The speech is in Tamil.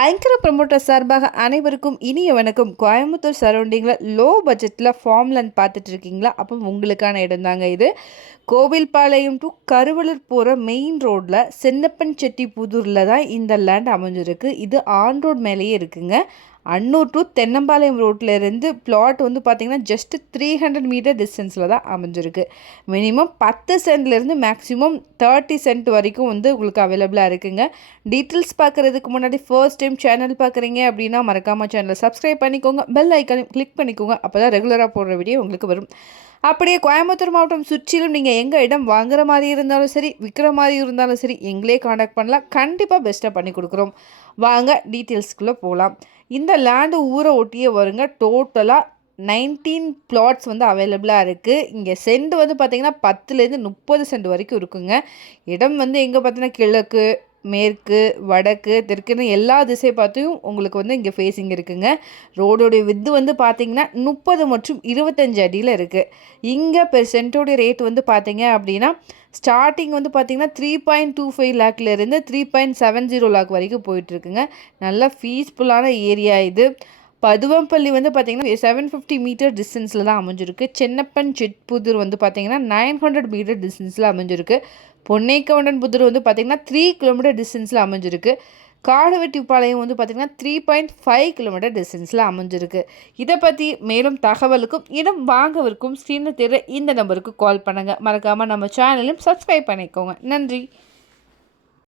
ஆங்கர் ப்ரமோட்டர் சார்பாக அனைவருக்கும் இனிய வணக்கம். கோயம்புத்தூர் சரௌண்டிங்கில் லோ பட்ஜெட்டில் ஃபார்ம் லேண்ட் பார்த்துட்டு இருக்கீங்களா? அப்போ உங்களுக்கான இடம் தாங்க இது. கோவில்பாளையம் டு கருவலூர் போகிற மெயின் ரோட்டில் சென்னப்பன் செட்டி புதூரில் தான் இந்த லேண்ட் அமைஞ்சிருக்கு. இது ஆன் ரோட் மேலேயே இருக்குங்க. அன்னூர் டு தென்னம்பாளையம் ரோட்டில் இருந்து பிளாட் வந்து பார்த்திங்கன்னா ஜஸ்ட் 300 மீட்டர் டிஸ்டன்ஸில் தான் அமைஞ்சிருக்கு. மினிமம் 10 சென்ட்லேருந்து மேக்ஸிமம் 30 சென்ட் வரைக்கும் வந்து உங்களுக்கு அவைலபிளாக இருக்குங்க. டீட்டெயில்ஸ் பார்க்குறதுக்கு முன்னாடி ஃபர்ஸ்ட் டைம் சேனல் பார்க்குறீங்க அப்படின்னா மறக்காமல் சேனலை சப்ஸ்கிரைப் பண்ணிக்கோங்க, பெல் ஐக்கானையும் கிளிக் பண்ணிக்கோங்க. அப்போ தான் ரெகுலராக போடுற வீடியோ உங்களுக்கு வரும். அப்படியே கோயம்புத்தூர் மாவட்டம் சுற்றிலும் நீங்கள் எங்கள் இடம் வாங்குற மாதிரி இருந்தாலும் சரி, விற்கிற மாதிரி இருந்தாலும் சரி, எங்களே காண்டாக்ட் பண்ணலாம். கண்டிப்பாக பெஸ்ட்டாக பண்ணி கொடுக்குறோம். வாங்க டீட்டெயில்ஸ்குள்ளே போகலாம். இந்த லேண்டு ஊரை ஒட்டியே வருங்க. டோட்டலாக 19 பிளாட்ஸ் வந்து அவைலபிளாக இருக்குது. இங்கே சென்ட் வந்து பார்த்திங்கன்னா 10லேருந்து 30 சென்ட் வரைக்கும் இருக்குங்க. இடம் வந்து எங்கே பார்த்தீங்கன்னா கிழக்கு, மேற்கு, வடக்கு, தெற்குன்னு எல்லா திசை பார்த்தியும் உங்களுக்கு வந்து இங்கே ஃபேஸிங் இருக்குங்க. ரோடோடைய வித்து வந்து பார்த்திங்கன்னா 30 மற்றும் 25 அடியில் இருக்குது. இங்கே பெர் சென்ட்டோடைய ரேட் வந்து பார்த்திங்க அப்படின்னா ஸ்டார்டிங் வந்து பார்த்திங்கன்னா 3.25 லேக்லேருந்து 3.70 லேக் வரைக்கும் போயிட்டுருக்குங்க. நல்லா ஃபீஸ்ஃபுல்லான ஏரியா இது. பதுவம்பள்ளி வந்து பார்த்திங்கன்னா 750 மீட்டர் டிஸ்டன்ஸில் தான் அமைஞ்சிருக்கு. சென்னப்பன் செட்புதூர் வந்து பார்த்திங்கன்னா 900 மீட்டர் டிஸ்டன்ஸில் அமைஞ்சிருக்கு. பொன்னைக்கவுண்டன் புதூர் வந்து பார்த்திங்கன்னா 3 கிலோமீட்டர் டிஸ்டன்ஸில் அமைஞ்சிருக்கு. காடுவெட்டிப்பாளையம் வந்து பார்த்திங்கன்னா 3.5 கிலோமீட்டர் டிஸ்டன்ஸில் அமைஞ்சிருக்கு. இதை பற்றி மேலும் தகவலுக்கும் இடம் வாங்கவிருக்கும் ஸ்க்ரீனில் தெரிகிற இந்த நம்பருக்கு கால் பண்ணுங்கள். மறக்காமல் நம்ம சேனலையும் சப்ஸ்கிரைப் பண்ணிக்கோங்க. நன்றி.